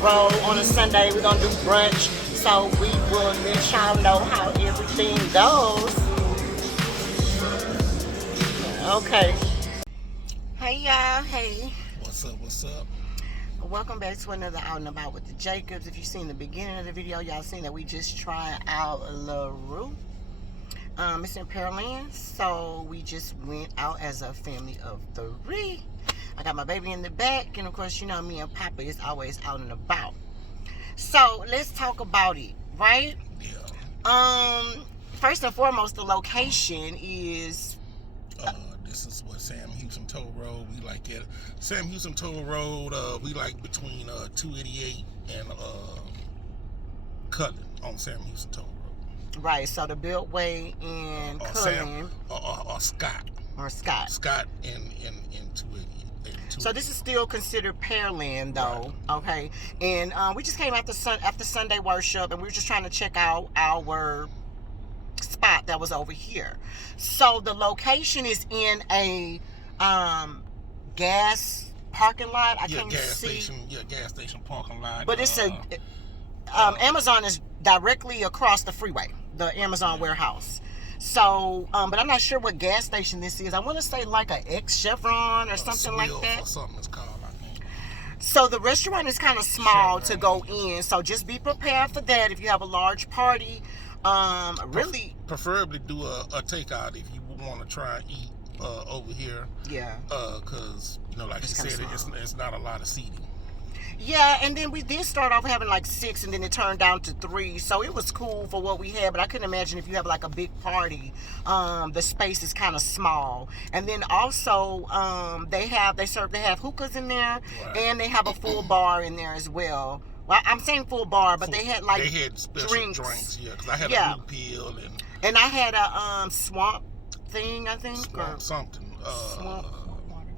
roll on a Sunday. We're gonna do brunch, so we will let y'all know how everything goes. Okay. Hey y'all. Hey. What's up? What's up? Welcome back to another Out and About with the Jacobs. If you've seen the beginning of the video, y'all seen that we just tried out Laroux. It's in Pearland, so we just went out as a family of 3. I got my baby in the back, and of course, you know me and Papa is always out and about. So let's talk about it, right? Yeah. First and foremost, the location is. This is what Sam Houston Toll Road. We like it. Sam Houston Toll Road. We like between 288 and Cutler on Sam Houston Toll Road. Right. So the Beltway in Cutler or Scott. Or Scott. Scott in 288. So this is still considered Pearland, though, right. Okay? And we just came after Sunday worship, and we were just trying to check out our spot that was over here. So the location is in a gas parking lot. I can't see. Gas station parking lot. But it's Amazon is directly across the freeway, the Amazon warehouse. So, but I'm not sure what gas station this is. I want to say like a Chevron or something like that. Or something it's called, I think. So the restaurant is kind of small to go in. So just be prepared for that if you have a large party. Really, preferably do a takeout if you want to try and eat over here. Yeah. Because like you said, it's not a lot of seating. Yeah, and then we did start off having like 6, and then it turned down to 3. So it was cool for what we had, but I couldn't imagine if you have like a big party, the space is kind of small. And then also, they have hookahs in there, right. And they have a full bar in there as well. Well, I'm saying full bar, but they had special drinks. Yeah, because I had a blue pill and I had a swamp thing, I think. Swamp something.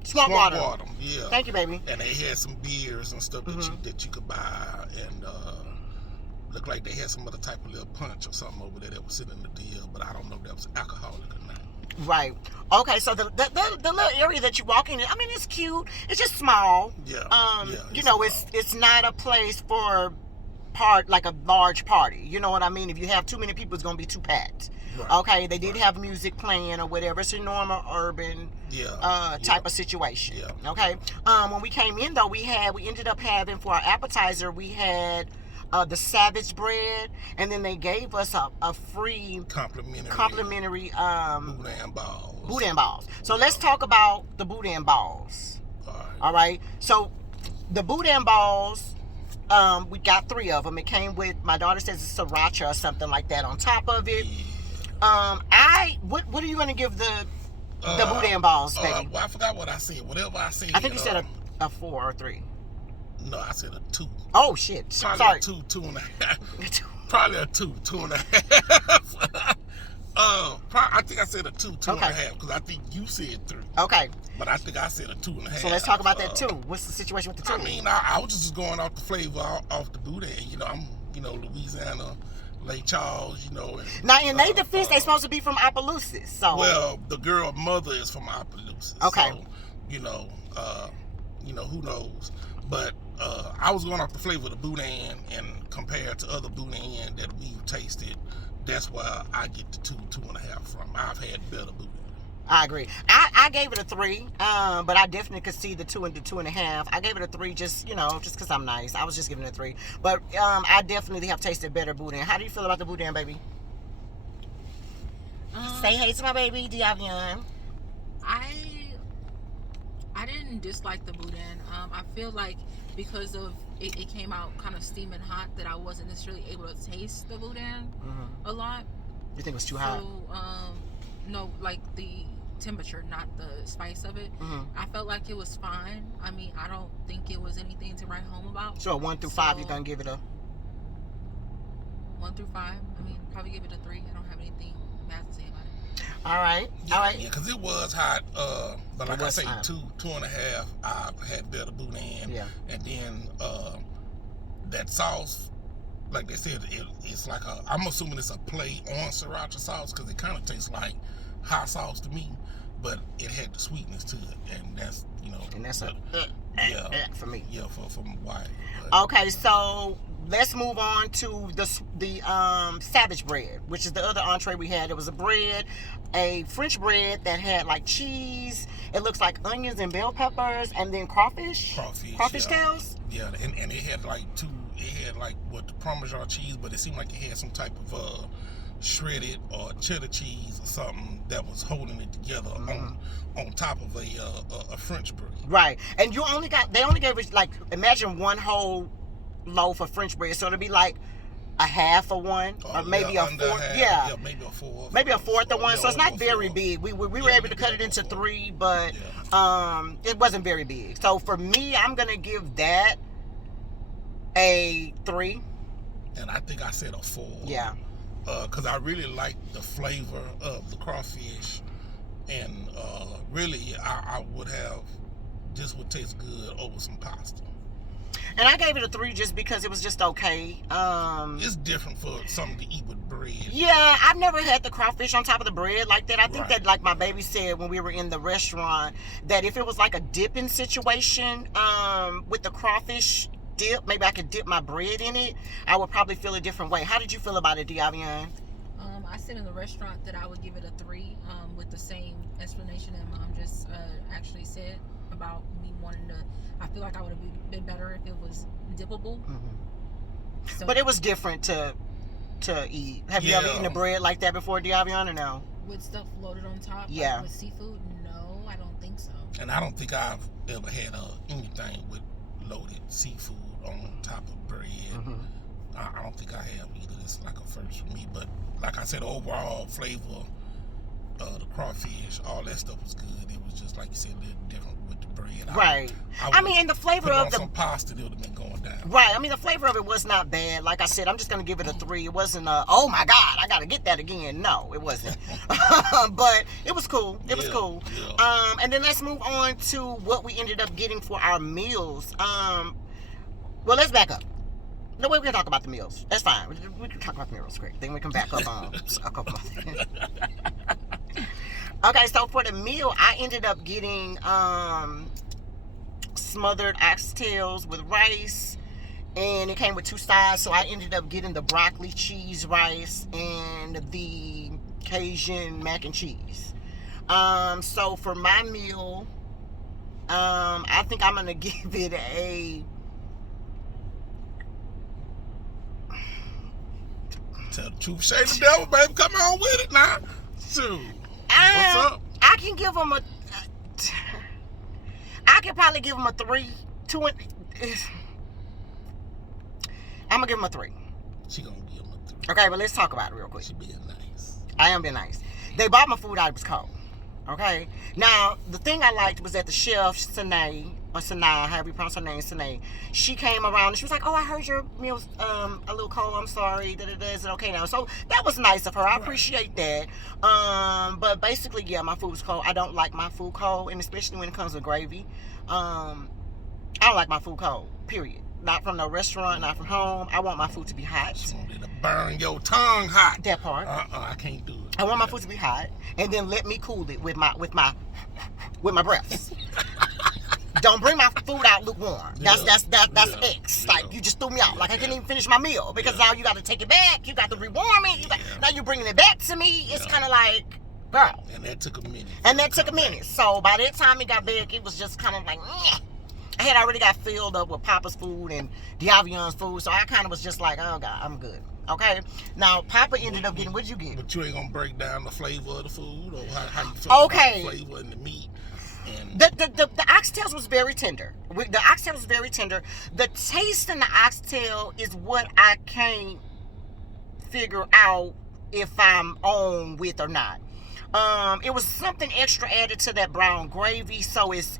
Swamp water. Yeah. Thank you, baby. And they had some beers and stuff that you could buy, and looked like they had some other type of little punch or something over there that was sitting in the deal, but I don't know if that was alcoholic or not. Right. Okay. So the little area that you walk in, I mean, it's cute. It's just small. Yeah. It's not a place for like a large party. You know what I mean? If you have too many people, it's gonna be too packed. Right. Okay. They did have music playing or whatever. It's a normal urban type of situation. Yeah. Okay. When we came in though, we ended up having for our appetizer we had the Savage bread, and then they gave us a free complimentary boudin balls. So let's talk about the boudin balls. All right. So the boudin balls, we got 3 of them. It came with, my daughter says it's sriracha or something like that on top of it. What are you going to give the boudin balls, baby? Well, I forgot what I said. Whatever I said. I think you said a 4 or 3. No, I said a 2. Oh shit! Probably Sorry. A 2.5. Probably a 2.5. I think I said a 2.5 because I think you said 3. Okay. But I think I said a 2.5. So let's talk about that too. What's the situation with the 2? I mean, I was just going off the flavor off the boudin. I'm Louisiana, Lake Charles. Now in their defense, they supposed to be from Opelousas. So. Well, the girl mother is from Opelousas. Okay. So, who knows? But I was going off the flavor of the boudin, and compared to other boudin that we've tasted, that's why I get the 2.5 from. I've had better boudin. I agree. I gave it a 3, but I definitely could see the 2 and the 2.5. I gave it a 3 just because I'm nice. I was just giving it a 3. But I definitely have tasted better boudin. How do you feel about the boudin, baby? Say hey to my baby, Diavion. I didn't dislike the boudin. I feel like because of it came out kind of steaming hot that I wasn't necessarily able to taste the boudin a lot. You think it was too hot? No, like the temperature, not the spice of it. I felt like it was fine. I mean, I don't think it was anything to write home about. So 1 through 5, you're gonna give it a 1 through 5. I mean, probably give it a 3. I don't have anything bad to say about it. All right. Yeah, because it was hot. But like I say, 2.5. I had better boudin. Yeah. And then that sauce, like they said, it's like I'm assuming it's a play on sriracha sauce because it kind of tastes like hot sauce to me. but it had the sweetness to it, and that's And that's for me. Yeah, for my wife. Okay, so let's move on to the Savage bread, which is the other entree we had. It was a French bread that had like cheese. It looks like onions and bell peppers, and then crawfish tails. Yeah, and it had like what the Parmesan cheese, but it seemed like it had some type of shredded or cheddar cheese or something that was holding it together on top of a French bread. Right, and they only gave us, like, imagine one whole loaf of French bread, so it'd be like a half of one, or maybe a fourth. Yeah, maybe a fourth of one. So it's not very big. We were able to cut it into 3, but it wasn't very big. So for me, I'm gonna give that a 3. And I think I said a 4. Yeah. Because I really like the flavor of the crawfish, and really I would have, this would taste good over some pasta. And I gave it a 3 just because it was just okay. It's different for something to eat with bread. Yeah, I've never had the crawfish on top of the bread like that. I think that, like my baby said when we were in the restaurant, that if it was like a dipping situation with the crawfish dip, maybe I could dip my bread in it, I would probably feel a different way. How did you feel about it, Diavian? I said in the restaurant that I would give it a 3 with the same explanation that Mom just actually said about me wanting to. I feel like I would have been better if it was dippable. So, but it was different to eat. Have you ever eaten a bread like that before, Diavian, or no? With stuff loaded on top? Yeah. Like with seafood? No, I don't think so. And I don't think I've ever had anything with loaded seafood on top of bread. I don't think I have either. It's like a first for me. But like I said, overall flavor, the crawfish, all that stuff was good. It was just like you said, a little different with the bread. Right. I mean, and the flavor of some pasta, it would have been going down. Right. I mean, the flavor of it was not bad. Like I said, I'm just gonna give it a 3. It wasn't oh my God, I gotta get that again. No, it wasn't. But it was cool. It was cool. Yeah. And then let's move on to what we ended up getting for our meals. Well, let's back up. No way we can talk about the meals. That's fine. We can talk about the meals quick. Then we can back up on a couple of things. Okay, so for the meal, I ended up getting smothered oxtails with rice, and it came with 2 sides. So I ended up getting the broccoli cheese rice and the Cajun mac and cheese. So for my meal, I think I'm gonna give it a. Tell the truth, shade the devil, baby. Come on with it now. So, what's up? I can give them I could probably give them a 3. I'm gonna give them a 3. She gonna give them a 3. Okay, but let's talk about it real quick. She being nice. I am being nice. They bought my food out. It was cold. Okay. Now the thing I liked was that the chef Sanaa, however you pronounce her name, Sanaa, she came around and she was like, "Oh, I heard your meal's a little cold. I'm sorry. Is it okay now?" So that was nice of her. I appreciate that. But basically, yeah, my food was cold. I don't like my food cold, and especially when it comes with gravy. I don't like my food cold. Period. Not from the restaurant, not from home. I want my food to be hot. She wanted to burn your tongue hot. That part. I can't do it. I want my food to be hot, and then let me cool it with my breath. Don't bring my food out lukewarm. That's X. Like, you just threw me out. Like, I couldn't even finish my meal because now you got to take it back. You got to rewarm it. Now you're bringing it back to me. It's kind of like, girl. And that took a minute. So by that time it got back, it was just kind of like, meh. I had already got filled up with Papa's food and Diavian's food, so I kind of was just like, oh God, I'm good. Okay. Now Papa ended up getting. What'd you get? But you ain't gonna break down the flavor of the food or how you feel about the flavor and the meat. And the oxtails was very tender. The oxtail was very tender. The taste in the oxtail is what I can't figure out if I'm on with or not. It was something extra added to that brown gravy, so it's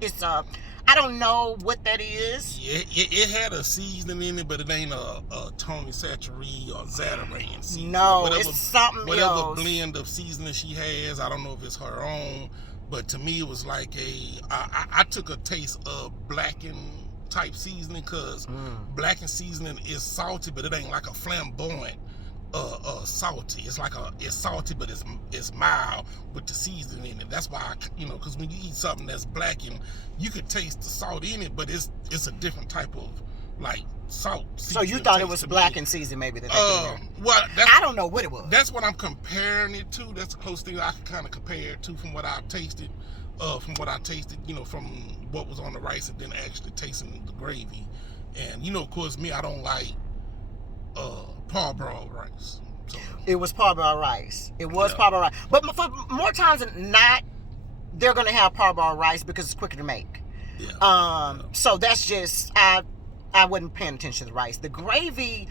I don't know what that is. Yeah, it had a seasoning in it, but it ain't a Tony Chachere or Zatarain seasoning. No, it's something else. Whatever blend of seasoning she has, I don't know if it's her own, but to me it was like I took a taste of blackened type seasoning, because blackened seasoning is salty, but it ain't like a flamboyant salty. It's salty, but it's mild with the seasoning in it. That's why because when you eat something that's blackened, you could taste the salt in it, but it's a different type of like salt. So you thought it was blackened season, maybe? Well, I don't know what it was. That's what I'm comparing it to. That's the closest thing I can kind of compare it to from what I've tasted. From what I tasted, from what was on the rice, and then actually tasting the gravy. And of course, me, I don't like parboiled rice. So, it was parboiled rice. It was parboiled rice. But for more times than not, they're going to have parboiled rice because it's quicker to make. Yeah. So that's just, I wasn't paying attention to the rice. The gravy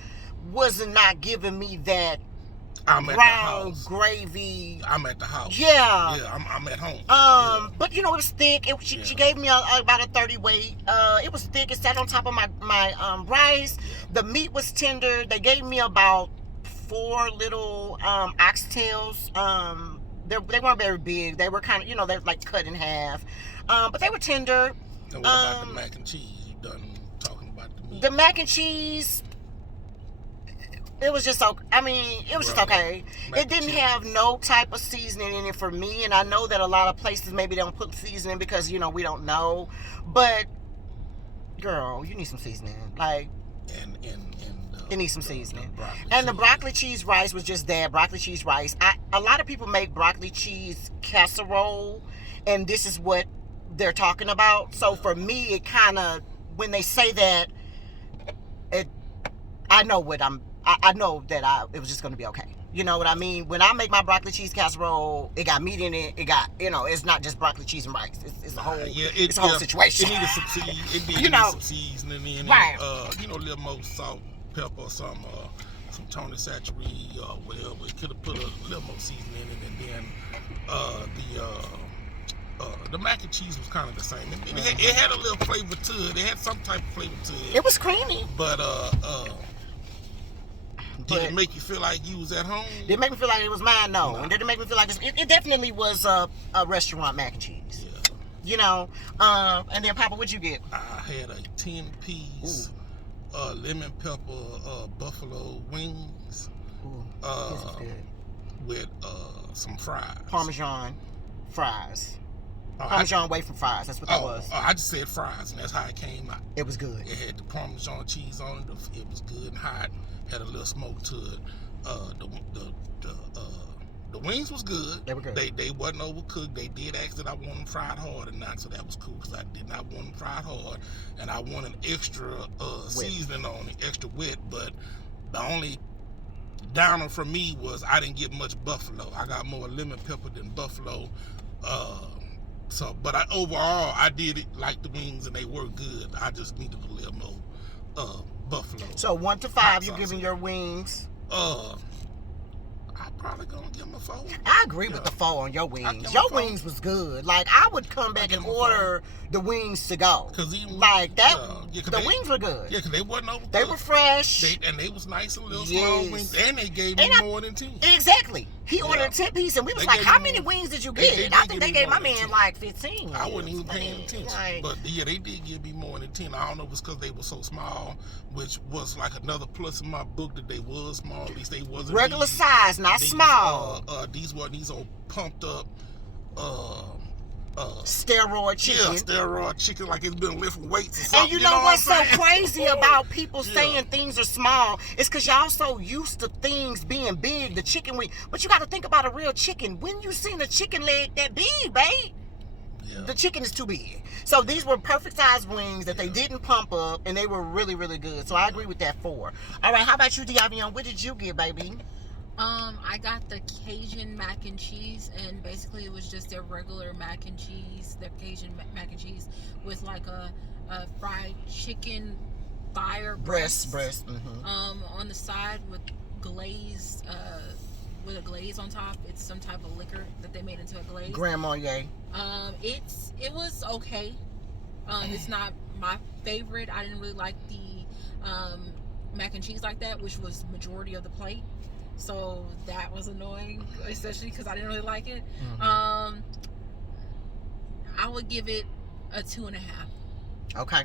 was not giving me that brown gravy. I'm at the house. Yeah. Yeah, I'm at home. But it was thick. She gave me about a 30 weight. It was thick. It sat on top of my rice. Yeah. The meat was tender. They gave me about 4 little oxtails. They weren't very big. They were kind of, they're like cut in half. But they were tender. And what about the mac and cheese? You done talking about the meat? The mac and cheese, it was just okay. It was just okay. It didn't have no type of seasoning in it for me, and I know that a lot of places maybe don't put seasoning because we don't know. But girl, you need some seasoning. Like, it needs some seasoning. The broccoli cheese rice was just that, broccoli cheese rice. A lot of people make broccoli cheese casserole, and this is what they're talking about. So for me, it kind of, when they say that, I know that it was just going to be okay. You know what I mean? When I make my broccoli cheese casserole, it got meat in it. It got, it's not just broccoli cheese and rice. It's a whole, it's a whole situation. It needed some some seasoning in it. Right. A little more salt, pepper, some Tony Satchery or whatever. It could have put a little more seasoning in it, and then the mac and cheese was kind of the same. It had a little flavor to it. It had some type of flavor to it. It was creamy. But did it make you feel like you was at home? Did it make me feel like it was mine? No. And did it make me feel like it definitely was a restaurant mac and cheese. Yeah. And then Papa, what'd you get? I had a 10-piece lemon pepper buffalo wings. Ooh, this is good. With some fries. Parmesan fries. Parmesan wafer fries. That's what that was. I just said fries, and that's how it came out. It was good. It had the Parmesan cheese on it. It was good and hot. Had a little smoke to it. The wings was good. They were good. They wasn't overcooked. They did ask that I want them fried hard or not, so that was cool because I did not want them fried hard, and I wanted extra seasoning on it, extra wet. But the only downer for me was I didn't get much buffalo. I got more lemon pepper than buffalo. But overall, I did like the wings, and they were good. I just needed a little more buffalo. So 1 to 5, you're giving your wings? I'm probably gonna give them a 4. I agree with the 4 on your wings. Your wings was good. Like, I would come back and order the wings to go. Like that, the wings were good. Yeah, because they wasn't overcooked. They were fresh. They was nice and little small wings, and they gave me more than 10. Exactly. He ordered 10-piece, and we was like, how many wings did you get? I think they gave my man like 15. I wasn't even paying attention. But yeah, they did give me more than 10. I don't know if it's because they were so small, which was like another plus in my book that they was small. At least they wasn't regular size, not small. These old pumped up steroid chicken. Yeah, steroid chicken, like it's been lifting weights or something. And you know what's so crazy about people saying things are small? It's because y'all so used to things being big, the chicken wing. But you got to think about a real chicken. When you seen a chicken leg that big, babe? Yeah. The chicken is too big. So these were perfect size wings that they didn't pump up, and they were really, really good. So I agree with that 4. All right, how about you, Diavion? What did you get, baby? I got the Cajun mac and cheese, and basically it was just their regular mac and cheese, their Cajun mac and cheese with like a fried chicken thigh breast. Mm-hmm. On the side with glazed, with a glaze on top. It's some type of liquor that they made into a glaze. Grand Marnier. It was okay. It's not my favorite. I didn't really like the mac and cheese like that, which was majority of the plate. So that was annoying, especially because I didn't really like it. Mm-hmm. I would give it a 2.5. Okay.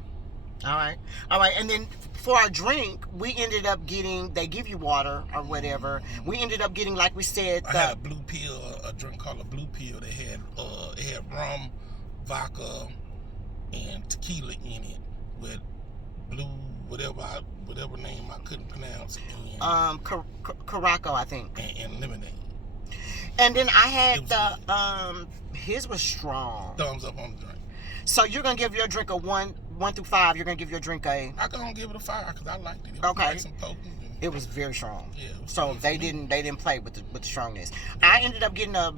All right. And then for our drink, we ended up getting, they give you water or whatever. We ended up getting, like we said, I had a blue pill, a drink called a blue pill. They had it had rum, vodka, and tequila in it with blue whatever name I couldn't pronounce. And, Caraco, I think. And lemonade. And then I had his was strong. Thumbs up on the drink. So you're gonna give your drink a 1 through 5. You're gonna give your drink a. I gonna give it a 5 because I liked it. It was nice and potent. It was very strong. Yeah. So they didn't play with the strongness. I ended up getting a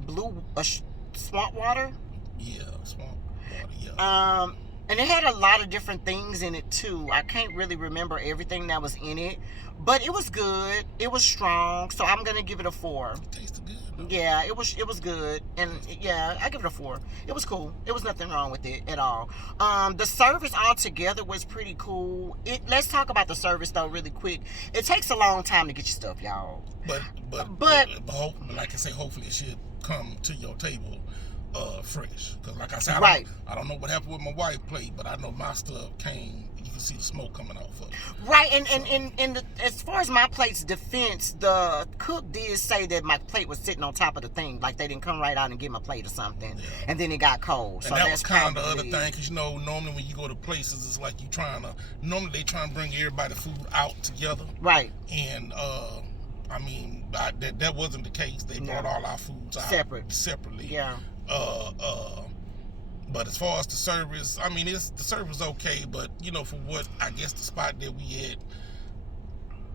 swamp water. Yeah, swamp water. Yeah. And it had a lot of different things in it too. I can't really remember everything that was in it, but it was good. It was strong, so I'm gonna give it a 4. It tasted good. Though. Yeah, it was good, and yeah, I give it a 4. It was cool. It was nothing wrong with it at all. The service altogether was pretty cool. Let's talk about the service though, really quick. It takes a long time to get your stuff, y'all. But like I say, hopefully it should come to your table fresh. Because like I said, I don't know what happened with my wife's plate, but I know my stuff came. You can see the smoke coming off of it. Right, and as far as my plate's defense, the cook did say that my plate was sitting on top of the thing, like they didn't come right out and get my plate or something, and then it got cold. And so that was kind of the other thing, because normally when you go to places, it's like normally they try to bring everybody food out together. Right. And I mean, that wasn't the case. They brought all our foods out separately. Yeah. But as far as the service, I mean, the service okay, but for what I guess the spot that we at,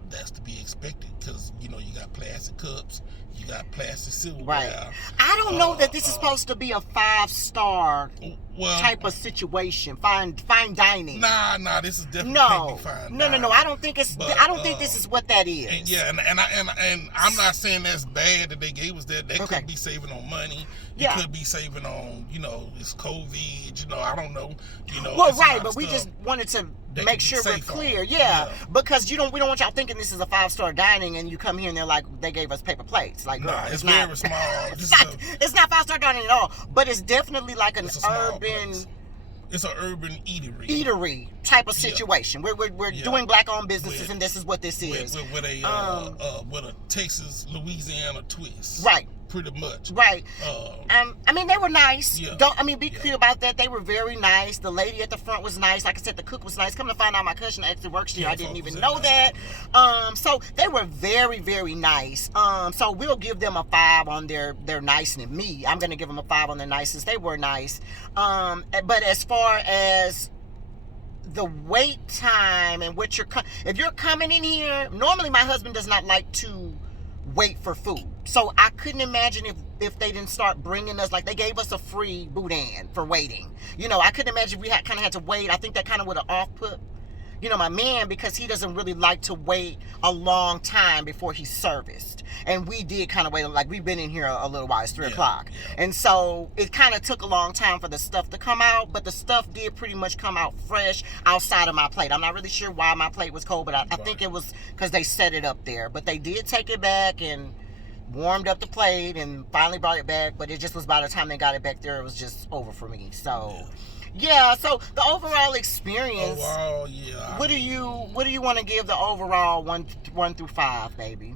that's to be expected, because you got plastic cups, you got plastic silverware. Right. I don't know that this is supposed to be a 5-star type of situation. Fine dining. Nah. This is definitely fine dining. No. I don't think it's. But, I don't think this is what that is. And I'm not saying that's bad that they gave us that. They could be saving on money. It could be saving on, it's COVID. I don't know. Well, right, but we just wanted to make sure we're clear. Yeah, because we don't want y'all thinking this is a 5-star dining and you come here and they're like, they gave us paper plates. Like, nah, it's very small. It's not 5-star dining at all, but it's definitely like an urban. It's an urban eatery type of situation. We're doing black-owned businesses, and this is what this is. With a Texas, Louisiana twist. Right. Pretty much. Right. I mean, they were nice. Yeah. Be clear about that. They were very nice. The lady at the front was nice. Like I said, the cook was nice. Come to find out, my cousin actually works here. I didn't even know that. So they were very, very nice. So we'll give them a 5 on their niceness. I'm gonna give them a 5 on their niceness. They were nice. But as far as the wait time and if you're coming in here, normally my husband does not like to wait for food. So I couldn't imagine if they didn't start bringing us, like they gave us a free boudin for waiting. I couldn't imagine if we kind of had to wait. I think that kind of would have off-put, my man, because he doesn't really like to wait a long time before he's serviced. And we did kind of wait, like we've been in here a little while, it's 3 o'clock. Yeah. And so it kind of took a long time for the stuff to come out, but the stuff did pretty much come out fresh outside of my plate. I'm not really sure why my plate was cold, but I think it was because they set it up there. But they did take it back and warmed up the plate and finally brought it back, but it just was by the time they got it back there, it was just over for me. So so the overall experience. Overall, yeah. What do you want to give the overall 1 through 5, baby?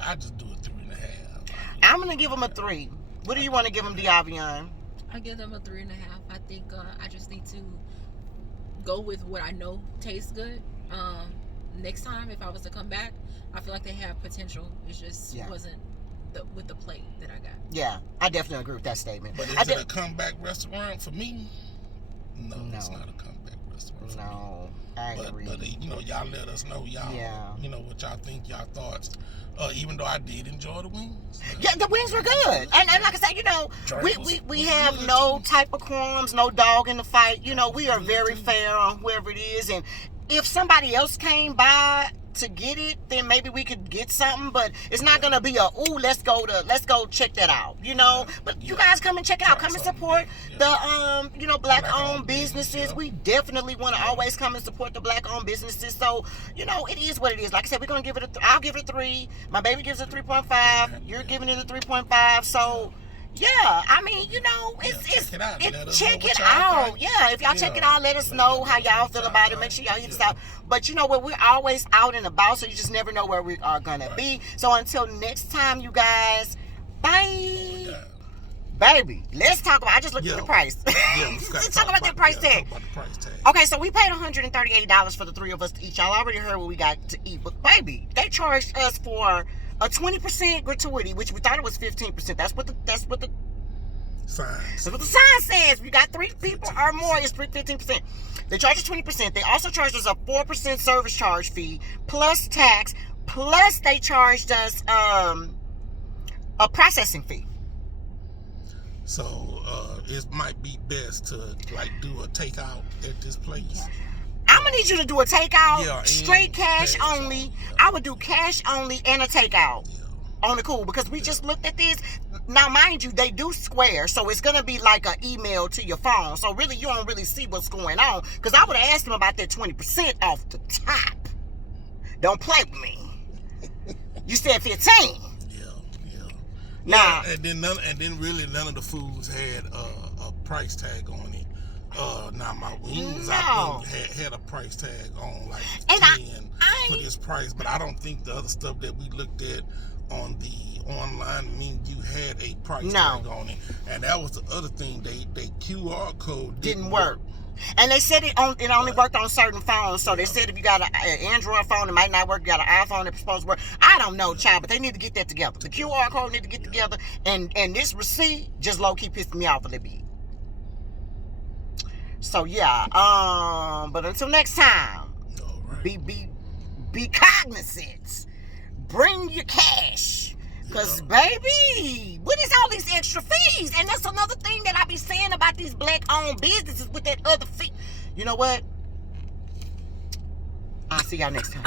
I just do a 3.5. I'm gonna give them a 3. What do you want to give them, Diavion? I give them a 3.5. I think I just need to go with what I know tastes good. Next time, if I was to come back, I feel like they have potential. It just wasn't with the plate that I got. Yeah, I definitely agree with that statement. But is it a comeback restaurant for me? No, it's not a comeback restaurant for me. I agree. But y'all let us know, what y'all think, y'all thoughts. Even though I did enjoy the wings. Yeah, the wings were good. And like I said, we have no type of qualms, no dog in the fight. We are very fair on whoever it is. And if somebody else came by to get it, then maybe we could get something, but it's not gonna be let's go check that out, but you guys come and check it out, come and support the black owned businesses. We definitely want to always come and support the black owned businesses. So it is what it is. Like I said, we're gonna give it I'll give it a 3. My baby gives it 3.5. You're giving it a 3.5. So I mean, it's is. Check it out. Yeah, if y'all check it out, let us know how y'all feel about it. Make sure y'all hit us out. But you know what? We're always out and about, so you just never know where we are going to be. So until next time, you guys, bye. Baby, let's talk about. I just looked at the price. Let's talk about that price tag. Okay, so we paid $138 for the three of us to eat. Y'all already heard what we got to eat, but baby, they charged us for a 20% gratuity, which we thought it was 15%. That's what the sign. So what the sign says. If you got 3 people or more, it's 15%. They charge us 20%. They also charged us a 4% service charge fee plus tax. Plus they charged us a processing fee. So it might be best to like do a takeout at this place. I'm gonna need you to do a takeout, straight cash only. I would do cash only and a takeout on the cool, because we just looked at this. Now, mind you, they do Square, so it's gonna be like an email to your phone. So really, you don't really see what's going on. Because I would have asked them about that 20% off the top. Don't play with me. You said 15. Nah. And then really none of the foods had a price tag on it. Now my wings I think had a price tag on, like 10 for this price, but I don't think the other stuff that we looked at on the online menu had a price tag on it. And that was the other thing. They QR code didn't work. And they said it only worked on certain phones. So they said if you got an Android phone, it might not work. You got an iPhone, it's supposed to work. I don't know, child, but they need to get that together. The QR code need to get together. And this receipt just low-key pissed me off a little bit. So yeah, but until next time, be cognizant. Bring your cash. Because, baby, what is all these extra fees? And that's another thing that I be saying about these black-owned businesses with that other fee. You know what? I'll see y'all next time.